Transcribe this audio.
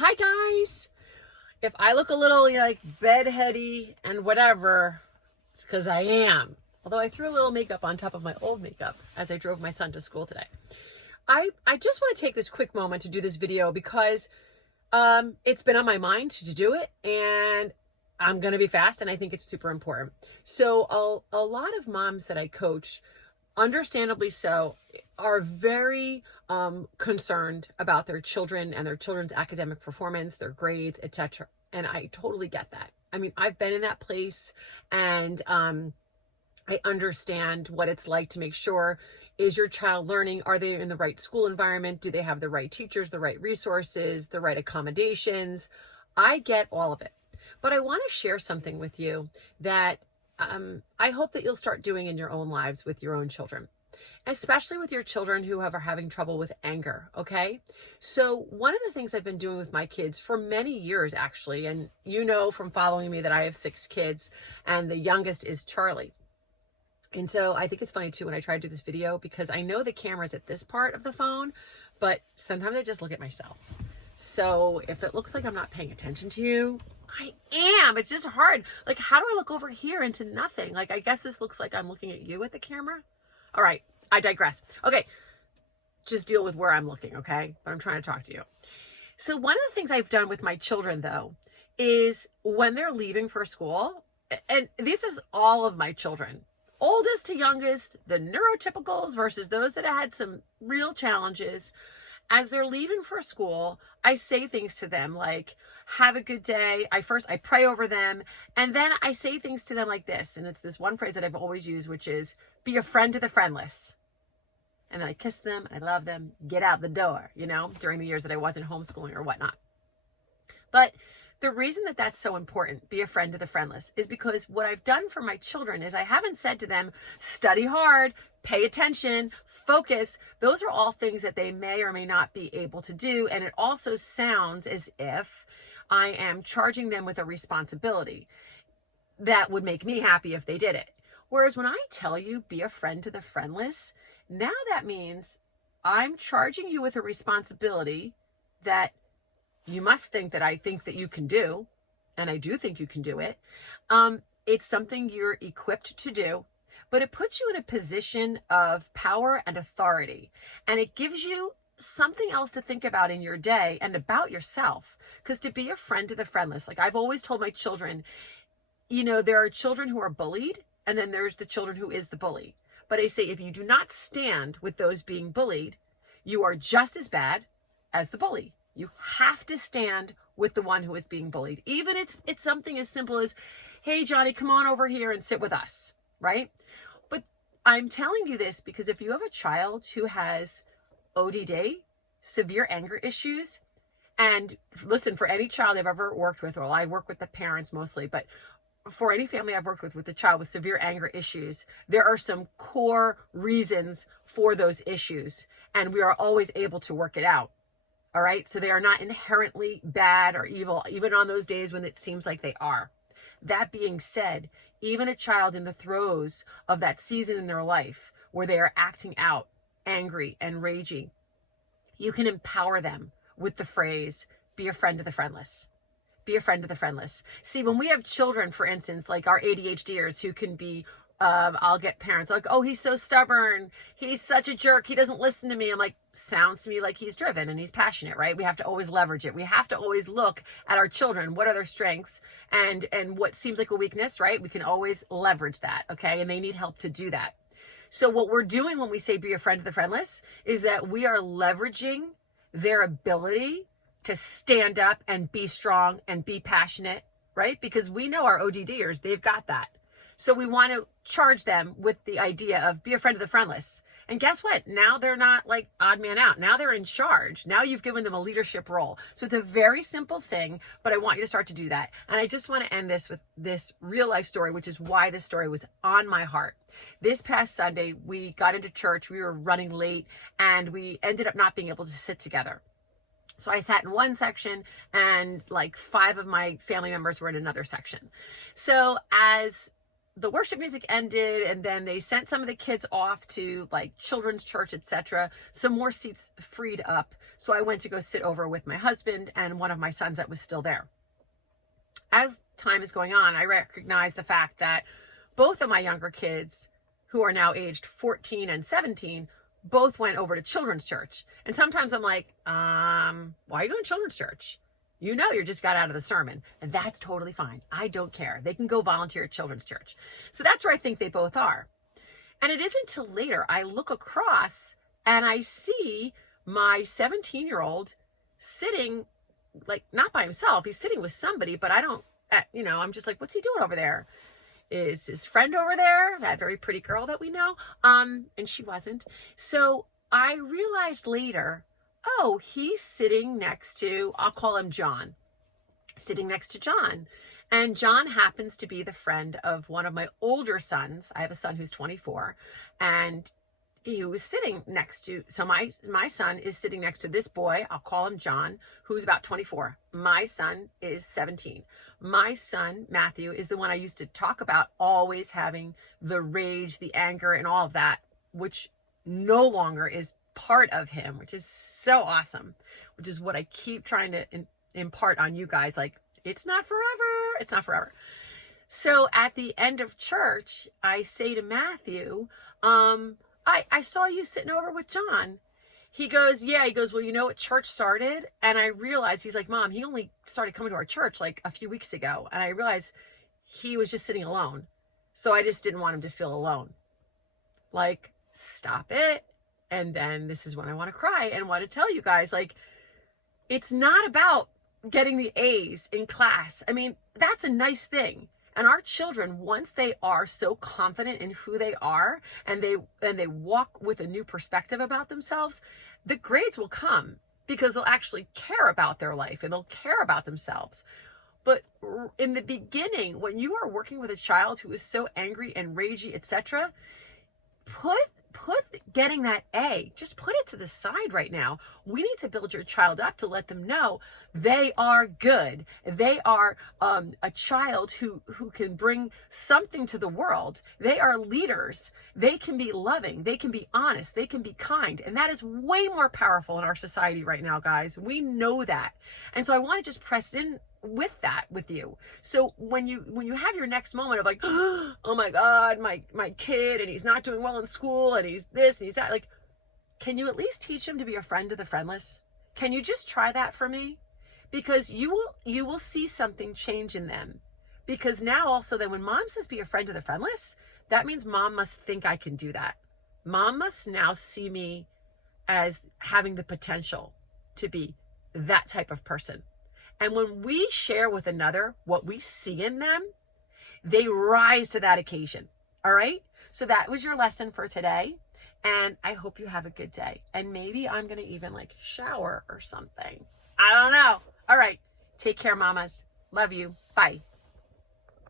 Hi guys. If I look a little like bedheady and whatever, it's because I am. Although I threw a little makeup on top of my old makeup as I drove my son to school today. I just want to take this quick moment to do this video because it's been on my mind to do it, and I'm going to be fast, and I think it's super important. So a lot of moms that I coach, understandably so, are very concerned about their children and their children's academic performance, their grades, etc. And I totally get that. I mean, I've been in that place, and I understand what it's like to make sure, is your child learning? Are they in the right school environment? Do they have the right teachers, the right resources, the right accommodations? I get all of it. But I want to share something with you that I hope that you'll start doing in your own lives with your own children, especially with your children who are having trouble with anger, okay? So one of the things I've been doing with my kids for many years, actually, and you know from following me that I have 6 kids, and the youngest is Charlie. And so I think it's funny too when I try to do this video, because I know the camera's at this part of the phone, but sometimes I just look at myself. So if it looks like I'm not paying attention to you, I am. It's just hard. Like, how do I look over here into nothing? Like, I guess this looks like I'm looking at you at the camera. All right, I digress. Okay, just deal with where I'm looking, okay? But I'm trying to talk to you. So one of the things I've done with my children, though, is when they're leaving for school, and this is all of my children, oldest to youngest, the neurotypicals versus those that had some real challenges. As they're leaving for school, I say things to them like, have a good day. I pray over them, and then I say things to them like this, and it's this one phrase that I've always used, which is, be a friend to the friendless. And then I kiss them, and I love them, get out the door, during the years that I wasn't homeschooling or whatnot. But the reason that that's so important, be a friend to the friendless, is because what I've done for my children is I haven't said to them, study hard, pay attention, focus. Those are all things that they may or may not be able to do. And it also sounds as if I am charging them with a responsibility that would make me happy if they did it. Whereas when I tell you, be a friend to the friendless, now that means I'm charging you with a responsibility that you must think that I think that you can do, and I do think you can do it. It's something you're equipped to do, but it puts you in a position of power and authority, and it gives you something else to think about in your day and about yourself. Because to be a friend to the friendless, like I've always told my children, there are children who are bullied, and then there's the children who is the bully. But I say, if you do not stand with those being bullied, you are just as bad as the bully. You have to stand with the one who is being bullied. Even if it's something as simple as, hey, Johnny, come on over here and sit with us, right? But I'm telling you this because if you have a child who has ODD, severe anger issues, and listen, for any child I've ever worked with, well, I work with the parents mostly, but for any family I've worked with a child with severe anger issues, there are some core reasons for those issues, and we are always able to work it out. All right. So they are not inherently bad or evil, even on those days when it seems like they are. That being said, even a child in the throes of that season in their life where they are acting out, angry and raging, you can empower them with the phrase, be a friend to the friendless. Be a friend to the friendless. See, when we have children, for instance, like our ADHDers who can be, I'll get parents like, oh, he's so stubborn. He's such a jerk. He doesn't listen to me. I'm like, sounds to me like he's driven and he's passionate, right? We have to always leverage it. We have to always look at our children. What are their strengths and what seems like a weakness, right? We can always leverage that. Okay. And they need help to do that. So what we're doing when we say be a friend to the friendless is that we are leveraging their ability to stand up and be strong and be passionate, right? Because we know our ODDers, they've got that. So we want to charge them with the idea of be a friend of the friendless. And guess what? Now they're not like odd man out. Now they're in charge. Now you've given them a leadership role. So it's a very simple thing, but I want you to start to do that. And I just want to end this with this real life story, which is why this story was on my heart. This past Sunday, we got into church. We were running late, and we ended up not being able to sit together. So I sat in one section, and like 5 of my family members were in another section. So as the worship music ended, and then they sent some of the kids off to like children's church, etc., some more seats freed up So I went to go sit over with my husband and one of my sons that was still there. As time is going on, I recognize the fact that both of my younger kids, who are now aged 14 and 17, both went over to children's church. And sometimes I'm like, why are you going to children's church? You know, you just got out of the sermon, and that's totally fine. I don't care. They can go volunteer at children's church. So that's where I think they both are. And it isn't till later I look across and I see my 17-year-old sitting, like, not by himself. He's sitting with somebody, but I don't, I'm just like, what's he doing over there? Is his friend over there, that very pretty girl that we know? And she wasn't. So I realized later, oh, he's sitting next to, I'll call him John, sitting next to John. And John happens to be the friend of one of my older sons. I have a son who's 24, and he was sitting next to, so my son is sitting next to this boy, I'll call him John, who's about 24. My son is 17. My son, Matthew, is the one I used to talk about always having the rage, the anger, and all of that, which no longer is part of him, which is so awesome, which is what I keep trying to impart on you guys. Like, it's not forever. It's not forever. So at the end of church, I say to Matthew, I saw you sitting over with John. He goes, yeah. He goes, well, you know what church started? And I realized, he's like, Mom, he only started coming to our church like a few weeks ago. And I realized he was just sitting alone. So I just didn't want him to feel alone. Like, stop it. And then this is when I want to cry and want to tell you guys, like, it's not about getting the A's in class. I mean, that's a nice thing. And our children, once they are so confident in who they are and they walk with a new perspective about themselves, the grades will come because they'll actually care about their life and they'll care about themselves. But in the beginning, when you are working with a child who is so angry and ragey, etc., put getting that A, just put it to the side right now. We need to build your child up to let them know they are good. They are a child who can bring something to the world. They are leaders. They can be loving. They can be honest. They can be kind. And that is way more powerful in our society right now, guys. We know that. And so I want to just press in with that with you. So when you have your next moment of like, oh my God, my kid, and he's not doing well in school, and he's this and he's that, like, can you at least teach him to be a friend to the friendless? Can you just try that for me? Because you will see something change in them. Because now also then when Mom says be a friend to the friendless, that means Mom must think I can do that. Mom must now see me as having the potential to be that type of person. And when we share with another what we see in them, they rise to that occasion. All right? So that was your lesson for today. And I hope you have a good day. And maybe I'm going to even like shower or something. I don't know. All right. Take care, mamas. Love you. Bye.